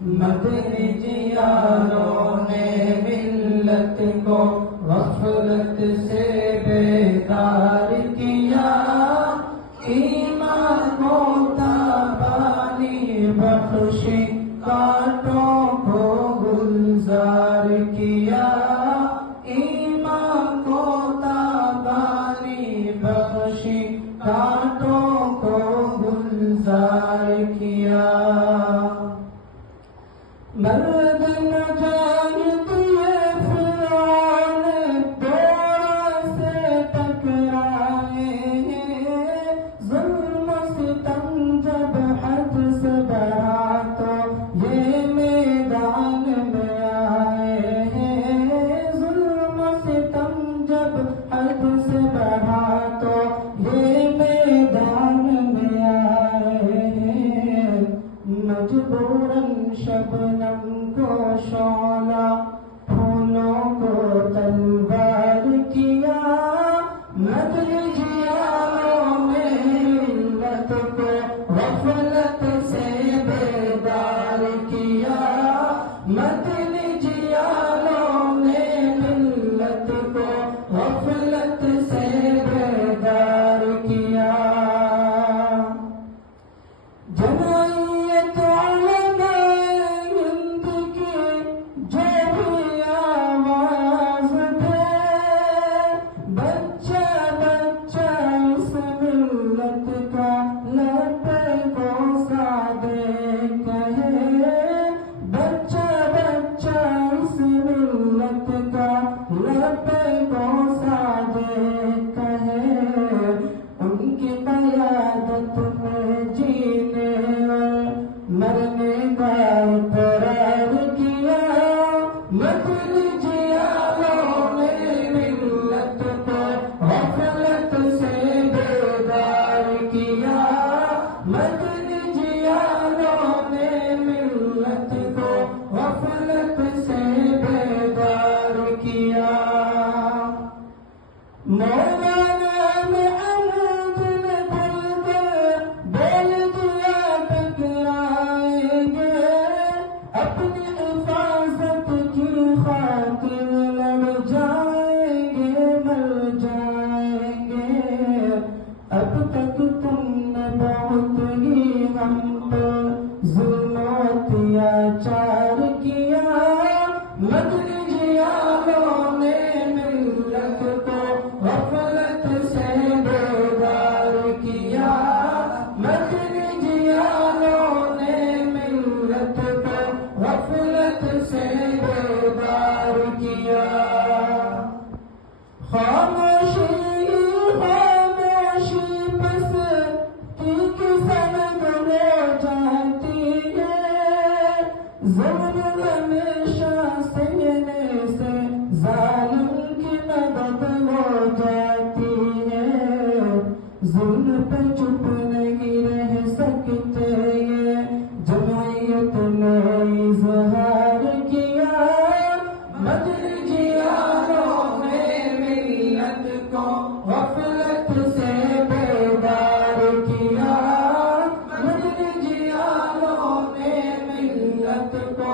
مدنی جیاروں نے ملت کو غفلت سے بیدار کیا، ایمان کو تابانی بخشی، کانٹوں کو گلزار کیا، ایمان کو تابانی بخشی، کانٹوں کو گلزار کیا۔ مرد مجاہد یہ فرعون دور سے ٹکرائے ہیں، ظلم و ستم جب حد سے بڑھا تو یہ میدان میں آئے ہیں، ظلم و ستم جب حد سے بڑھا تو یہ میدان میں آئے ہیں، مجبوراً شبنم کو شعلہ پھولوں کو تلوار کیا، مدنی جیاروں نے ملت کو غفلت سے بیدار کیا، مدنی جیاروں نے ملت کو غفلت سے بیدار کیا۔ جمعیت مرنے کا اقرار کیا، مدنی جیاروں نے ملت کو غفلت سے بیدار کیا، مدنی جیاروں نے ملت کو غفلت سے بیدار کیا۔ مولانا محمد نے بول دیا ٹکرائیں گے، اپنی حفاظت کی خاطر لڑ جائیں گے، مر جائیں گے، اب تک تم نے بہت ہی ہم پر ظلم و اتیاچار کیا، مدنی جیاروں نے ملت کو غفلت سے بیدار کیا، مدنی جیاروں نے ملت کو غفلت سے بیدار کیا۔ خاموشی خاموشی بس تیک سند ہو جاتی ہے، ظلم ہمیشہ سہنے سے ظالم کی مدد ہو جاتی ہے، ظلم پہ چپ نہیں رہ سکتے، یہ جمعیت نے اظہار کیا، مدنی جیاروں نے ملت کو غفلت سے بیدار کیا، مدنی جیاروں نے ملت کو